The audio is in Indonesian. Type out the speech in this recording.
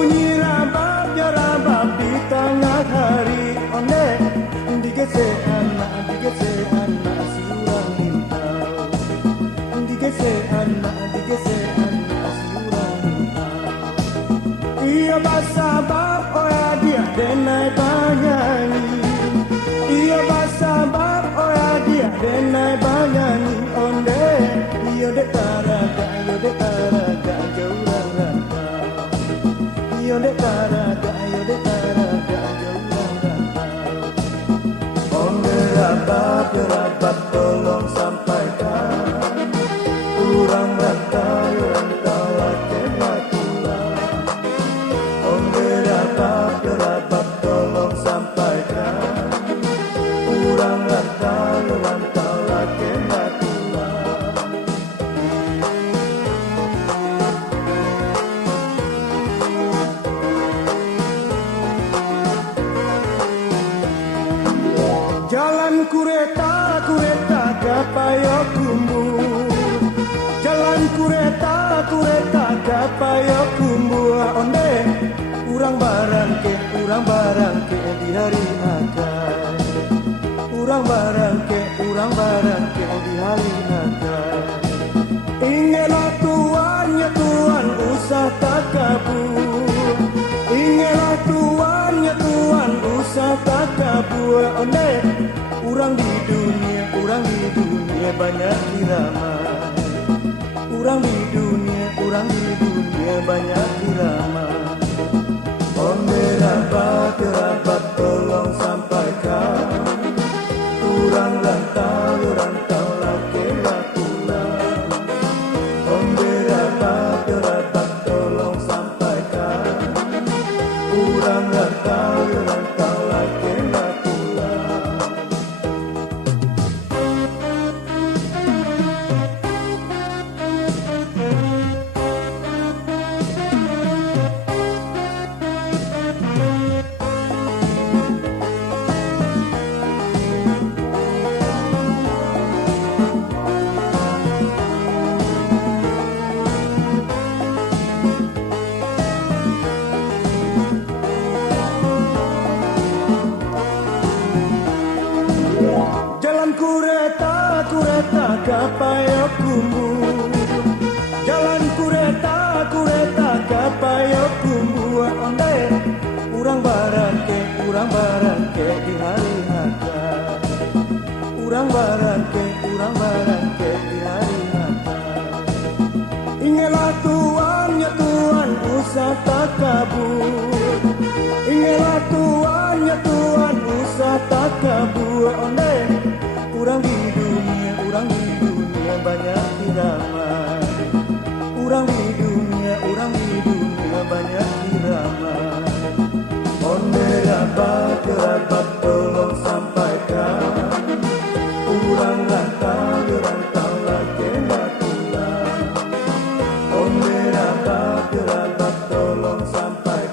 bunyi rabab ya rabab di tengah hari. Onde digesek anak si urang mintau. Digesek anak si urang mintau. Iya basabab oya dia denai banyanyi. Iya basabab oya dia denai banyanyi. Onde iya de taraga jaurang rantau. Iya de taraga jaurang rantau. Onde rabab ya rabab tolong sampaikan. Urang rantau laki lakulah. Onde rabab ya rabab tolong sampaikan. Urang rantau laki lakulah. Jalan kureta gapayo kumbu. Jalan kureta gapayo kumbu. Onde urang barangke di hari akan. Urang barangke di hari akan. Ingelah Tuhan ya Tuhan usah takabur. Ingelah Tuhan ya Tuhan usah takabur. Onde urang di dunia banyak irama. Urang di dunia banyak irama. Onde rabab tolong sampaikan. Urang rantau laki lakulah. Onde rabab tolong sampaikan. Urang rantau laki lakulah. Jalan kureta gapayo kumbu. Jalan kureta gapayo kumbu. Onde urang barangke di hari akan. Urang barangke di hari akan. Ingelah Tuhan ya Tuhan usah takabur. Ingelah Tuhan ya Tuhan usah takabur. Onde urang di dunia banyak irama. Urang di dunia banyak irama. Onde rabab tolong sampaikan. Urang rantau laki lakulah. Onde rabab tolong sampaikan.